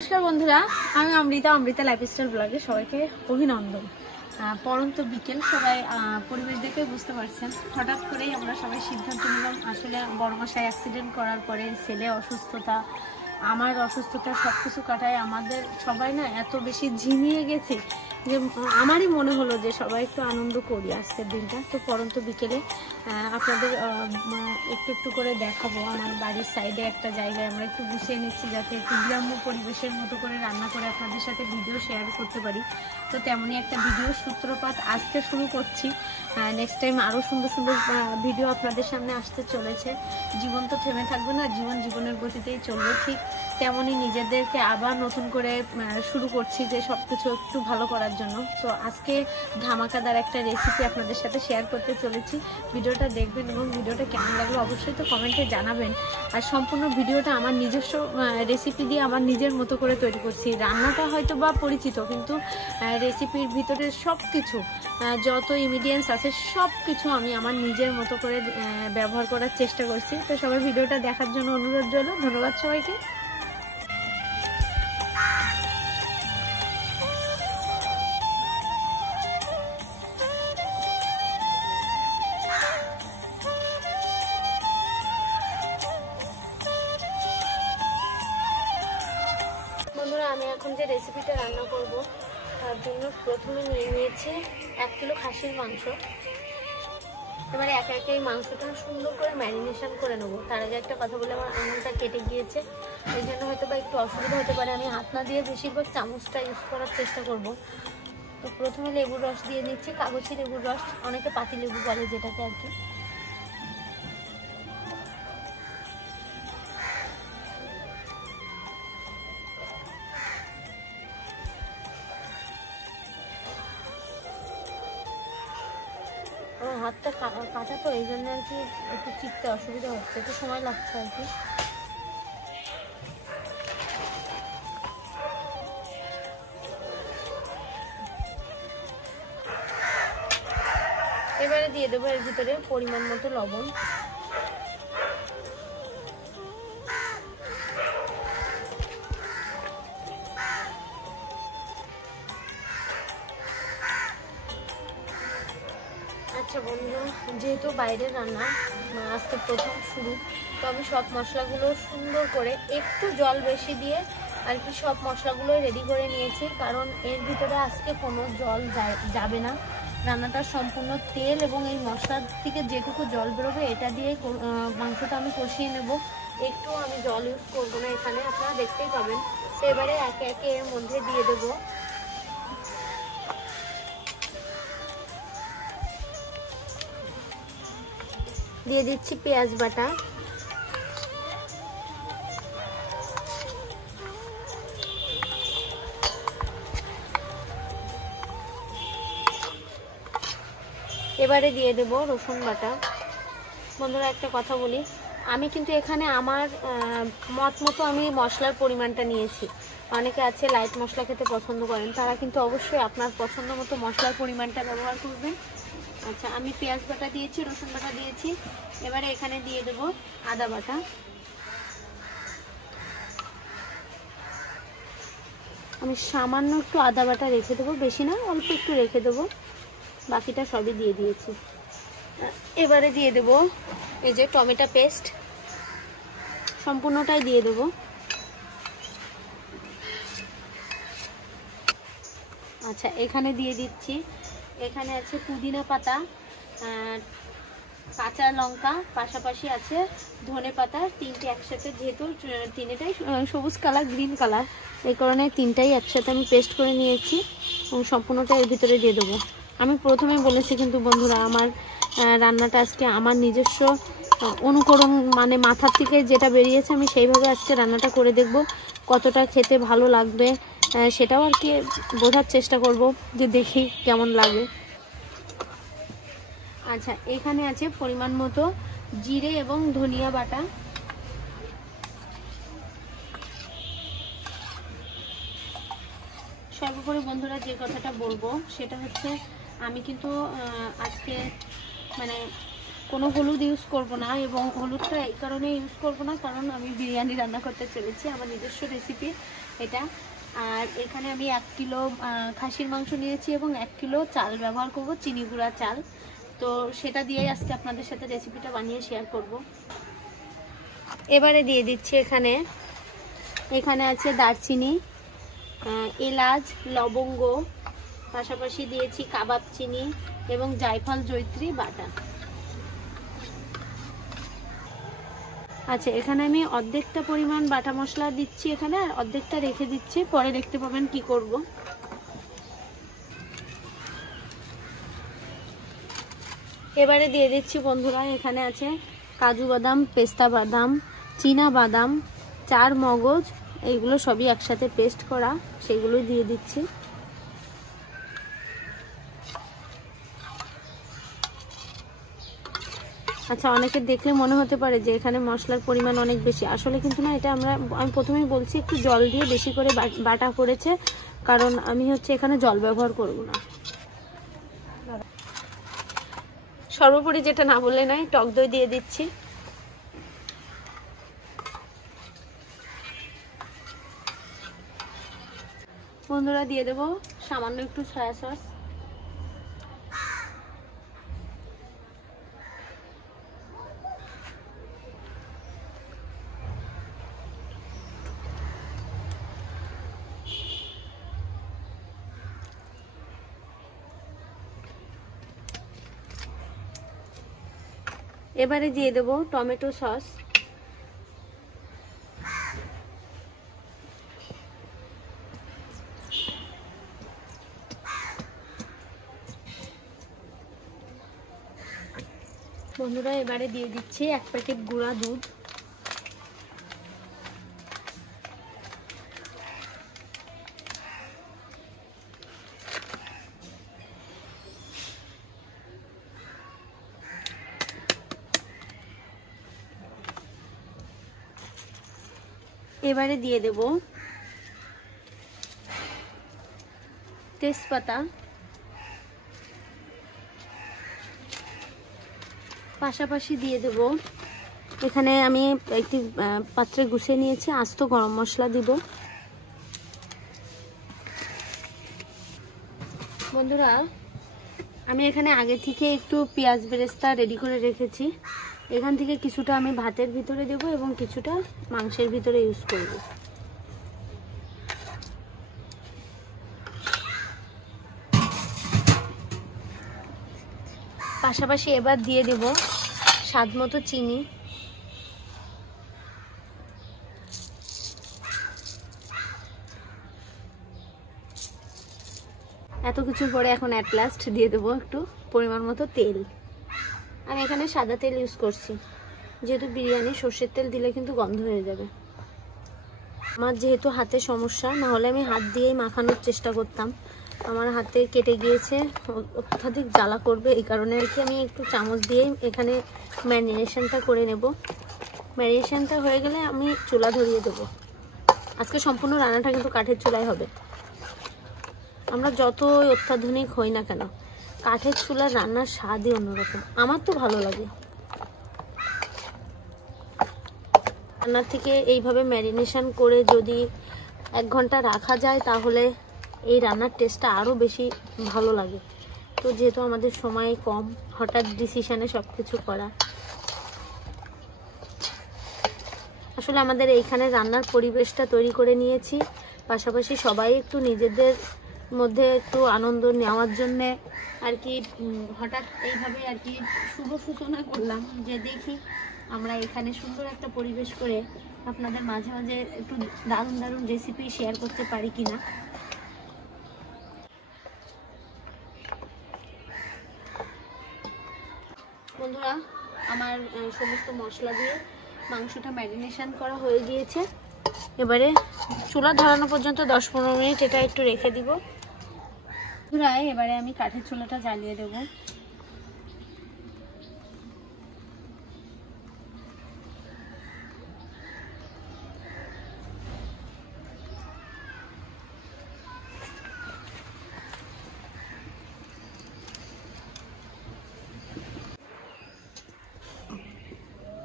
নমস্কার বন্ধুরা, আমি অমৃতা লাইফস্টাইল ব্লগে সবাইকে অভিনন্দন। পরন্ত বিকেল, সবাই পরিবেশ দেখে বুঝতে পারছেন। হঠাৎ করেই আমরা সবাই সিদ্ধান্ত নিলাম, আসলে বড় মশাই অ্যাক্সিডেন্ট করার পরে ছেলে অসুস্থতা, আমার অসুস্থতা, সব কিছু কাটায় আমাদের সবাই না এত বেশি ঝিমিয়ে গেছি যে আমারই মনে হলো যে সবাই একটু আনন্দ করি আজকের দিনটা। তো পরন্ত বিকেলে আপনাদের একটু একটু করে দেখাবো। আমার বাড়ির সাইডে একটা জায়গায় আমরা একটু গুছিয়ে নিচ্ছি, যাতে একটু গ্রাম্য পরিবেশের মতো করে রান্না করে আপনাদের সাথে ভিডিও শেয়ার করতে পারি। তো তেমনই একটা ভিডিও সূত্রপাত আজকে শুরু করছি। নেক্সট টাইম আরও সুন্দর সুন্দর ভিডিও আপনাদের সামনে আসতে চলেছে। জীবন তো থেমে থাকবে না, জীবনের গতিতেই চলবে। ঠিক তেমনই নিজেদেরকে আবার নতুন করে শুরু করছি, যে সব কিছু একটু ভালো করার জন্য। তো আজকে ধামাকাদার একটা রেসিপি আপনাদের সাথে শেয়ার করতে চলেছি। ভিডিওটা দেখবেন এবং ভিডিওটা কেমন লাগলো অবশ্যই তো কমেন্টে জানাবেন। আর সম্পূর্ণ ভিডিওটা আমার নিজস্ব রেসিপি দিয়ে আমার নিজের মতো করে তৈরি করছি। রান্নাটা হয়তো বা পরিচিত, কিন্তু রেসিপির ভিতরে সব কিছু, যত ইনগ্রিডিয়েন্টস আছে সব কিছু আমি আমার নিজের মতো করে ব্যবহার করার চেষ্টা করছি। তো সবাই ভিডিওটা দেখার জন্য অনুরোধ রইল। ধন্যবাদ সবাইকে। বন্ধুরা, আমি এখন যে রেসিপিটা রান্না করব তার জন্য প্রথমে নিয়ে নিয়েছি 1 কিলো খাসির মাংস। এবারে একে একে এই মাংসটা সুন্দর করে ম্যারিনেশন করে নেবো। তার আগে একটা কথা বলে, আমার আঙুলটা কেটে গিয়েছে, এই জন্য হয়তো বা একটু অসুবিধা হতে পারে। আমি হাত না দিয়ে বেশিরভাগ চামচটা ইউজ করার চেষ্টা করব। তো প্রথমে লেবুর রস দিয়ে দিচ্ছি, কাগজি লেবুর রস, অনেকে পাতি লেবু বলে যেটাকে আর কি। আমার হাতটা কাটা তো, এই জন্য আর কি একটু চিপতে অসুবিধা হচ্ছে, একটু সময় লাগছে আর কি। এবারে দিয়ে দেবো এর ভিতরে পরিমাণ মতো লবণ। আচ্ছা বন্ধুরা, যেহেতু বাইরের রান্না, আজকে প্রথম শুরু, তো আমি সব মশলাগুলো সুন্দর করে একটু জল বেশি দিয়ে আর কি সব মশলাগুলো রেডি করে নিয়েছি, কারণ এর ভিতরে আজকে কোনো জল যাবে না। রান্নাটা সম্পূর্ণ তেল এবং এই মশলার থেকে যেটুকু জল বেরোবে এটা দিয়ে মাংসটা আমি কষিয়ে নেব। একটু আমি জল ইউজ করবো না এখানে, আপনারা দেখতেই পাবেন। তো এবারে একে একে এর মধ্যে দিয়ে দেবো দিয়ে দিচ্ছি পেঁয়াজ বাটা, এবারে দিয়ে দেব রসুন বাটা। বন্ধুরা, একটা কথা বলি, আমি কিন্তু এখানে আমার মত মতো আমি মশলার পরিমাণটা নিয়েছি। অনেকে আছে লাইট মশলা খেতে পছন্দ করেন, তারা কিন্তু অবশ্যই আপনার পছন্দ মতো মশলার পরিমাণটা ব্যবহার করবেন। আচ্ছা, আমি পেঁয়াজ বাটা দিয়েছি, রসুন বাটা দিয়েছি, এবারে এখানে দিয়ে দেব আদা বাটা। আমি সামান্য একটু আদা বাটা রেখে দেবো, বেশি না, অল্প একটু রেখে দেবো, বাকিটা সবই দিয়ে দিয়েছি। এবারে দিয়ে দেব এই যে টমেটো পেস্ট, সম্পূর্ণটাই দিয়ে দেব। আচ্ছা, এখানে দিয়ে দিচ্ছি, এখানে আছে পুদিনা পাতা, কাঁচা লঙ্কা, পাশাপাশি আছে ধনে পাতা, 3টে একসাথে, যেহেতু 3টাই সবুজ কালার গ্রিন কালার, এই কারণে 3টাই একসাথে আমি পেস্ট করে নিয়েছি এবং সম্পূর্ণটা এর ভিতরে দিয়ে দেবো। আমি প্রথমে বলেছি কিন্তু বন্ধুরা, আমার রান্নাটা আজকে আমার নিজস্ব অনুকরণ, মানে মাথার থেকে যেটা বেরিয়েছে আমি সেইভাবে আজকে রান্নাটা করে দেখব, কতটা খেতে ভালো লাগবে সেটাও আর কি বোঝার চেষ্টা করব, যে দেখি কেমন লাগে। আচ্ছা, এখানে আছে পরিমাণ মতো জিরে এবং ধনিয়া বাটা। সর্বোপরি বন্ধুরা যে কথাটা বলবো সেটা হচ্ছে, আমি কিন্তু আজকে মানে কোনো হলুদ ইউজ করব না, এবং হলুদটা এই কারণে ইউজ করব না কারণ আমি বিরিয়ানি রান্না করতে চলেছি, আমার নিজস্ব রেসিপি। এটা। আর এখানে আমি 1 কিলো খাসির মাংস নিয়েছি এবং 1 কিলো চাল ব্যবহার করব, চিনি গুঁড়া চাল। তো সেটা দিয়েই আজকে আপনাদের সাথে রেসিপিটা বানিয়ে শেয়ার করব। এবারে দিয়ে দিচ্ছি এখানে আছে দারচিনি, এলাচ, লবঙ্গ, পাশাপাশি দিয়েছি কাবাব চিনি এবং জায়ফল জয়িত্রী বাটা। আচ্ছা, এখানে আমি অর্ধেকটা পরিমাণ বাটা মশলা দিচ্ছি এখানে, আর অর্ধেকটা রেখে দিচ্ছি, পরে দেখতে পাবেন কি করব। এবারে দিয়ে দিচ্ছি বন্ধুরা, এখানে আছে কাজু বাদাম, পেস্তা বাদাম, চীনা বাদাম, 4 মগজ, এইগুলো সবই একসাথে পেস্ট করা, সেগুলোই দিয়ে দিচ্ছি। আচ্ছা, অনেকে দেখলে মনে হতে পারে যে এখানে মশলার পরিমাণ অনেক বেশি, আসলে কিন্তু না। এটা আমি প্রথমেই বলছি একটু জল দিয়ে বেশি করে বাটা করেছে, কারণ আমি এখানে জল ব্যবহার করব না। সর্বোপরি যেটা না বললে নয়, টক দই দিয়ে দিচ্ছি। বন্ধুরা, দিয়ে দেবো সামান্য একটু সয়া সস। এবারে দিয়ে দেবো টমেটো সস। বন্ধুরা, এবারে দিয়ে দিচ্ছি 1 প্যাকেট গুঁড়া দুধ। এবারে দিয়ে দেব তেজপাতা, পাশাপাশি দিয়ে দেব, এখানে আমি একটি পাত্রে গুছিয়ে নিয়েছি, আস্ত গরম মশলা দিব। বন্ধুরা, আমি এখানে আগে থেকে একটু পেঁয়াজ বেরেস্তা রেডি করে রেখেছি, এখান থেকে কিছুটা আমি ভাতের ভিতরে দেব এবং কিছুটা মাংসের ভিতরে ইউজ করব। পাশাপাশি এবার দিয়ে দেব স্বাদ মতো চিনি। এত কিছুর পরে এখন অ্যাট লাস্ট দিয়ে দেবো একটু পরিমাণ মতো তেল। আমি এখানে সাদা তেল ইউজ করছি, যেহেতু বিরিয়ানি সর্ষের তেল দিলে কিন্তু গন্ধ হয়ে যাবে। আমার যেহেতু হাতে সমস্যা, না হলে আমি হাত দিয়েই মাখানোর চেষ্টা করতাম, আমার হাতে কেটে গিয়েছে, অত্যাধিক জ্বালা করবে, এই কারণে আর কি আমি একটু চামচ দিয়েই এখানে ম্যারিনেশনটা করে নেব। ম্যারিনেশনটা হয়ে গেলে আমি চুলা ধরিয়ে দেবো। আজকে সম্পূর্ণ রান্নাটা কিন্তু কাঠের চুলায় হবে। আমরা যতই অত্যাধুনিক হই না কেন, কাঠের চুলার রান্নার স্বাদই অন্যরকম, আমার তো ভালো লাগে। রান্নার থেকে এইভাবে ম্যারিনেশন করে যদি 1 ঘন্টা রাখা যায়, তাহলে এই রান্নার টেস্টটা আরও বেশি ভালো লাগে। তো যেহেতু আমাদের সময় কম, হঠাৎ ডিসিশনে সব কিছু করা, আসলে আমাদের এইখানে রান্নার পরিবেশটা তৈরি করে নিয়েছি, পাশাপাশি সবাই একটু নিজেদের মধ্যে একটু আনন্দ নেওয়ার জন্যে আর কি হঠাৎ এইভাবে আর কি শুভ সূচনা করলাম, যে দেখি আমরা এখানে সুন্দর একটা পরিবেশ করে আপনাদের মাঝে মাঝে একটু দারুণ দারুণ রেসিপি শেয়ার করতে পারি কিনা। বন্ধুরা, আমার সমস্ত মশলা দিয়ে মাংসটা ম্যারিনেশন করা হয়ে গিয়েছে। এবারে চুলা ধরানো পর্যন্ত 10-15 মিনিট এটা একটু রেখে দিব। বন্ধুরা, এবারে আমি কাঠের চুলাটা জ্বালিয়ে দেব।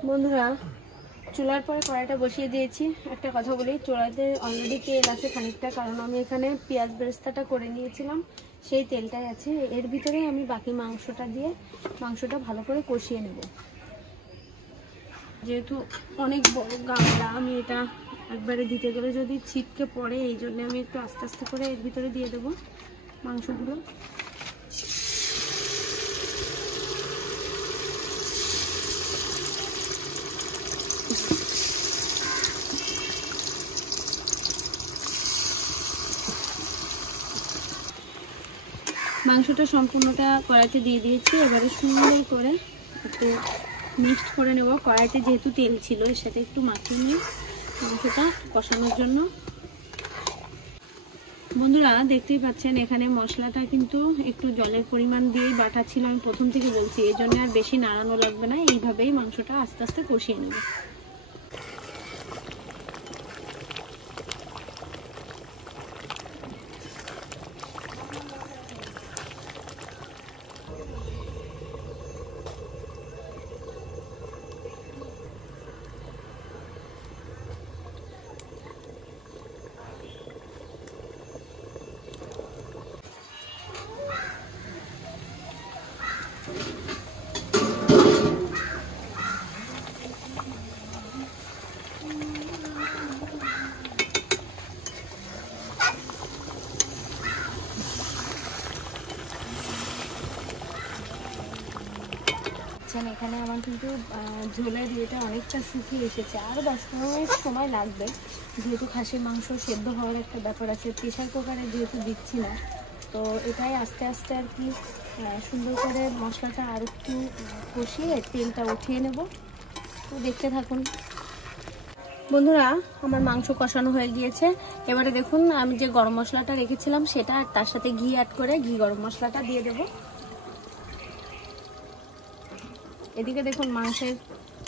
বন্ধুরা, চুলার পরে কড়াইটা বসিয়ে দিয়েছি। একটা কথা বলি, চুলাতে অলরেডি তেল আছে খানিকটা, কারণ আমি এখানে পেঁয়াজ বেরেস্তাটা করে নিয়েছিলাম, সেই তেলটাই আছে। এর ভিতরে আমি বাকি মাংসটা দিয়ে মাংসটা ভালো করে কষিয়ে নেব। যেহেতু অনেক বড় গামলা, আমি এটা একবারে দিতে গেলে যদি ছিটকে পড়ে, এই জন্য আমি একটু আস্তে আস্তে করে এর ভিতরে দিয়ে দেবো মাংসগুলো। মাংসটা সম্পূর্ণটা কড়াইতে দিয়ে দিয়েছি। এবারে সুন্দর করে একটু মিক্সড করে নেব। কড়াইতে যেহেতু তেল ছিল, এর সাথে একটু মাখিয়ে নিয়ে মাংসটা কষানোর জন্য। বন্ধুরা দেখতেই পাচ্ছেন এখানে মশলাটা কিন্তু একটু জলের পরিমাণ দিয়েই বাটা ছিল, আমি প্রথম থেকে বলছি, এই জন্য আর বেশি নাড়ানো লাগবে না। এইভাবেই মাংসটা আস্তে আস্তে কষিয়ে নেব। এখানে আমার কিন্তু ঝোলের ইয়েটা অনেকটা শুকিয়ে এসেছে, আরও 10-15 মিনিট সময় লাগবে, যেহেতু খাসির মাংস সেদ্ধ হওয়ার একটা ব্যাপার আছে। প্রেশার কুকারে যেহেতু দিচ্ছি না, তো এটাই আস্তে আস্তে আর কি সুন্দর করে মশলাটা আর একটু কষিয়ে তেলটা উঠিয়ে নেব। তো দেখতে থাকুন বন্ধুরা। আমার মাংস কষানো হয়ে গিয়েছে। এবারে দেখুন আমি যে গরম মশলাটা রেখেছিলাম সেটা, আর তার সাথে ঘি অ্যাড করে ঘি গরম মশলাটা দিয়ে দেবো। এদিকে দেখুন মাংসের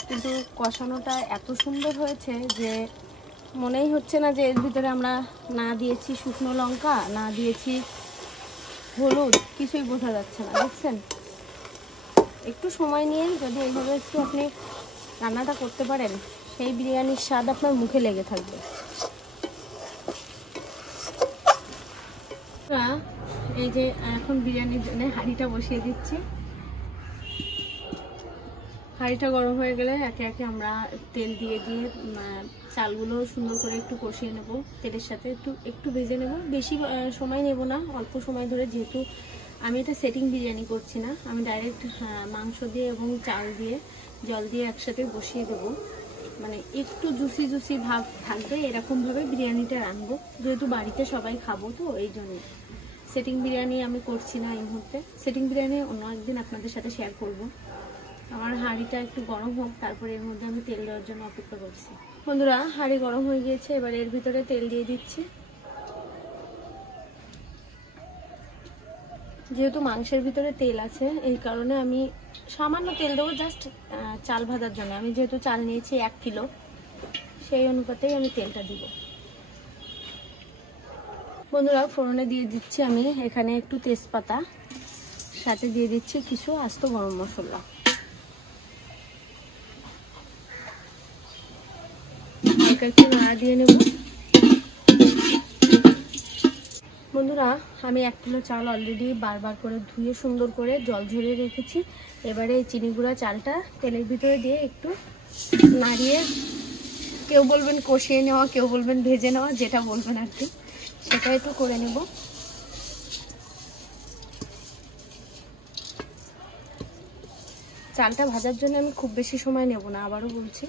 কিন্তু কষানোটা এত সুন্দর হয়েছে যে মনেই হচ্ছে না যে এর ভিতরে আমরা না দিয়েছি শুকনো লঙ্কা, না দিয়েছি হলুদ, কিছুই বোঝা যাচ্ছে না। দেখছেন, একটু সময় নিয়ে যদি এইভাবে একটু আপনি রান্নাটা করতে পারেন, সেই বিরিয়ানির স্বাদ আপনার মুখে লেগে থাকবে। এই যে এখন বিরিয়ানির জন্য হাঁড়িটা বসিয়ে দিচ্ছি। হাঁড়িটা গরম হয়ে গেলে একে একে আমরা তেল দিয়ে চালগুলো সুন্দর করে একটু কষিয়ে নেব, তেলের সাথে একটু ভেজে নেব। বেশি সময় নেব না, অল্প সময় ধরে, যেহেতু আমি এটা সেটিং বিরিয়ানি করছি না, আমি ডাইরেক্ট মাংস দিয়ে এবং চাল দিয়ে জল দিয়ে একসাথে বসিয়ে দেবো। মানে একটু জুসি জুসি ভাব থাকবে, এরকমভাবে বিরিয়ানিটা রাখবো, যেহেতু বাড়িতে সবাই খাবো, তো এই জন্য সেটিং বিরিয়ানি আমি করছি না এই মুহূর্তে। সেটিং বিরিয়ানি অন্য একদিন আপনাদের সাথে শেয়ার করব। আমার হাঁড়িটা একটু গরম হোক, তারপরে এর মধ্যে আমি তেল দেওয়ার জন্য অপেক্ষা করছি। বন্ধুরা হাঁড়ি গরম হয়ে গিয়েছে, এবার এর ভিতরে তেল দিয়ে দিচ্ছি। যেহেতু মাংসের ভিতরে তেল আছে, এই কারণে আমি সামান্য তেল দেবো, জাস্ট চাল ভাজার জন্য। আমি যেহেতু চাল নিয়েছি 1 কিলো, সেই অনুপাতেই আমি তেলটা দিব। বন্ধুরা ফোড়নে দিয়ে দিচ্ছি আমি এখানে একটু তেজপাতা, সাথে দিয়ে দিচ্ছি কিছু আস্ত গরম মশলা। একটু নাড়া দিয়ে নেব। বন্ধুরা আমি 1 কিলো চাল অলরেডি বারবার করে ধুয়ে সুন্দর করে জল ঝরিয়ে রেখেছি। এবারে এই চিনি গুঁড়া চালটা তেলের ভিতরে দিয়ে একটু নাড়িয়ে, কেউ বলবেন কষিয়ে নেওয়া, কেউ বলবেন ভেজে নেওয়া, যেটা বলবেন আর কি, সেটা একটু করে নেব। চালটা ভাজার জন্য আমি খুব বেশি সময় নেব না, আবারও বলছি।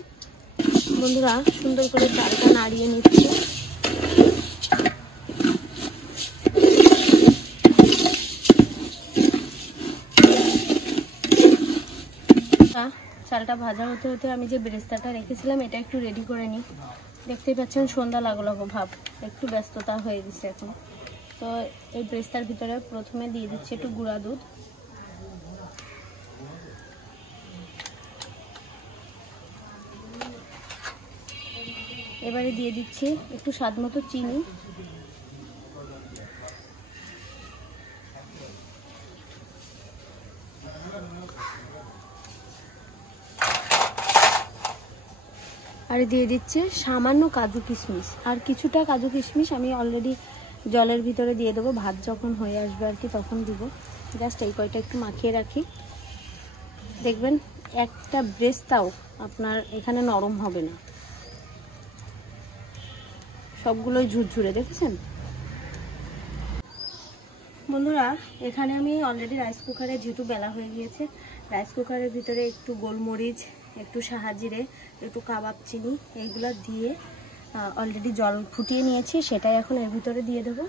বন্ধুরা সুন্দর করে চালটা নাড়িয়ে নিচ্ছি। চালটা ভাজা হতে হতে আমি যে বেরেস্তাটা রেখেছিলাম এটা একটু রেডি করে নিই। দেখতেই পাচ্ছেন সন্ধ্যা লাগো লাগো ভাব, একটু ব্যস্ততা হয়ে গেছে এখন। তো এই বেরেস্তার ভিতরে প্রথমে দিয়ে দিচ্ছি একটু গুঁড়া দুধ, এবারে দিয়ে দিচ্ছি একটু স্বাদ মতো চিনি, আর আর দিয়ে দিচ্ছে সামান্য কাজু কিশমিশ, আর কিছুটা কাজু কিশমিশ আমি অলরেডি জলের ভিতরে দিয়ে দেবো, ভাত যখন হয়ে আসবে আর কি তখন দিব। জাস্ট এই কয়টা একটু মাখিয়ে রাখি, দেখবেন একটা ব্রেস্তাও আপনার এখানে নরম হবে না, সবগুলোই ঝুরঝুরে, দেখেছেন বন্ধুরা। এখানে আমি অলরেডি রাইস কুকারে, যেহেতু বেলা হয়ে গিয়েছে, রাইস কুকারের ভিতরে একটু গোলমরিচ, একটু সাহাজিরে, একটু কাবাব চিনি এইগুলো দিয়ে অলরেডি জল ফুটিয়ে নিয়েছি, সেটাই এখন এর ভিতরে দিয়ে দেবো।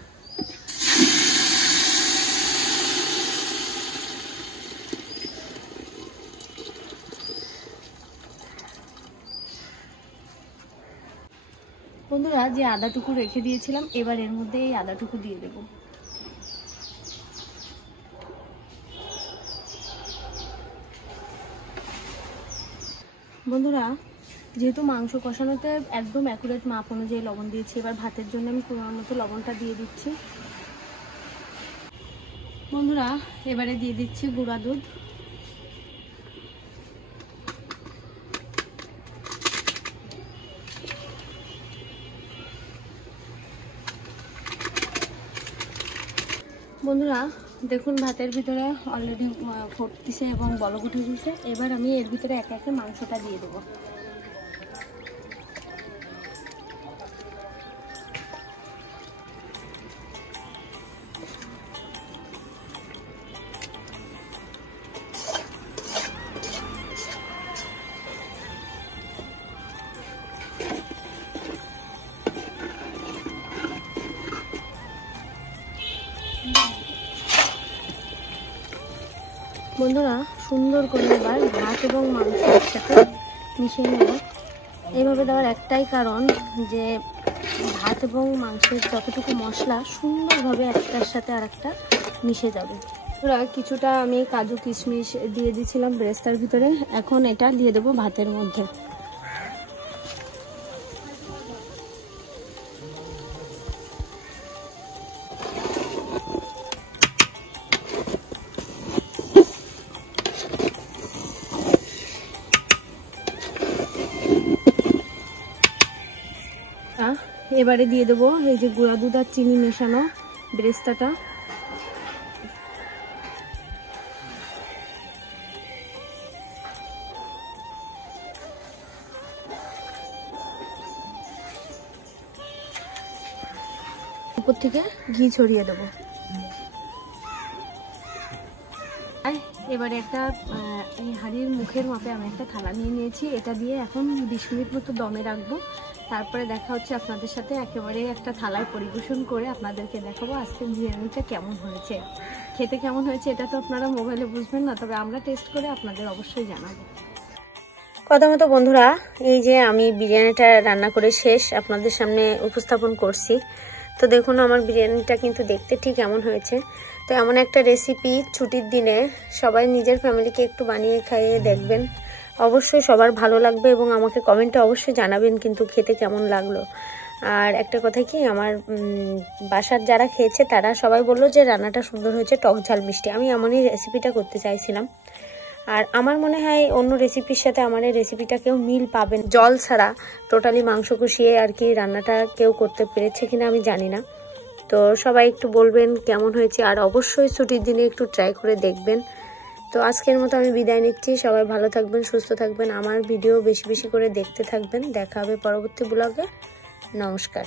বন্ধুরা, যে আদাটুকু রেখে দিয়েছিলাম, এবার এর মধ্যে এই আদাটুকু দিয়ে দেবো। বন্ধুরা, যেহেতু মাংস কষানোতে একদম অ্যাকুরেট মাপ অনুযায়ী লবণ দিয়েছি, এবার ভাতের জন্য আমি পরিমাণ মতো লবণটা দিয়ে দিচ্ছি। বন্ধুরা, এবারে দিয়ে দিচ্ছি গুঁড়া দুধ। বন্ধুরা দেখুন, ভাতের ভিতরে অলরেডি ফুটতেছে এবং বলক উঠে গেছে। এবার আমি এর ভিতরে একে একে মাংসটা দিয়ে দেবো। বন্ধুরা, সুন্দর করে এবার ভাত এবং মাংস একসাথে মিশিয়ে নেব। এইভাবে দেওয়ার একটাই কারণ যে ভাত এবং মাংসের যতটুকু মশলা সুন্দরভাবে একটার সাথে আর একটা মিশে যাবে। ওরা কিছুটা আমি কাজু কিশমিশ দিয়ে দিয়েছিলাম ব্রেস্তার ভিতরে, এখন এটা দিয়ে দেবো ভাতের মধ্যে। এবারে দিয়ে দেবো এই যে গুঁড়া দুধ আর চিনি মেশানো ব্রেস্তাটা। উপর থেকে ঘি ছড়িয়ে দেবো। এবারে একটা এই হাঁড়ির মুখের মাপে আমি একটা থালা নিয়ে নিয়েছি, এটা দিয়ে এখন 20 মিনিট মতো দমে রাখবো। তারপরে দেখা হচ্ছে আপনাদের সাথে, একেবারে একটা থালায় পরিবেশন করে আপনাদেরকে দেখাবো আজকে বিরিয়ানিটা কেমন হয়েছে। খেতে কেমন হয়েছে এটা তো আপনারা মোবাইলে বুঝবেন না, তবে আমরা টেস্ট করে আপনাদের অবশ্যই জানাবো। কথা মতো বন্ধুরা, এই যে আমি বিরিয়ানিটা রান্না করে শেষ আপনাদের সামনে উপস্থাপন করছি। তো দেখুন আমার বিরিয়ানিটা কিন্তু দেখতে ঠিক এমন হয়েছে। তো এমন একটা রেসিপি ছুটির দিনে সবাই নিজের ফ্যামিলিকে একটু বানিয়ে খাইয়ে দেখবেন, অবশ্যই সবার ভালো লাগবে এবং আমাকে কমেন্টে অবশ্যই জানাবেন কিন্তু খেতে কেমন লাগলো। আর একটা কথা কি, আমার বাসার যারা খেয়েছে তারা সবাই বললো যে রান্নাটা সুন্দর হয়েছে, টক ঝাল মিষ্টি। আমি এমনই রেসিপিটা করতে চাইছিলাম। আর আমার মনে হয় অন্য রেসিপির সাথে আমার এই রেসিপিটা কেউ মিল পাবেন, জল ছাড়া টোটালি মাংস কষিয়ে আর কি রান্নাটা কেউ করতে পেরেছে কিনা আমি জানি না। তো সবাই একটু বলবেন কেমন হয়েছে, আর অবশ্যই ছুটির দিনে একটু ট্রাই করে দেখবেন। তো আজকের মতো আমি বিদায় নিচ্ছি, সবাই ভালো থাকবেন, সুস্থ থাকবেন, আমার ভিডিও বেশি বেশি করে দেখতে থাকবেন। দেখা হবে পরবর্তী ব্লগে। নমস্কার।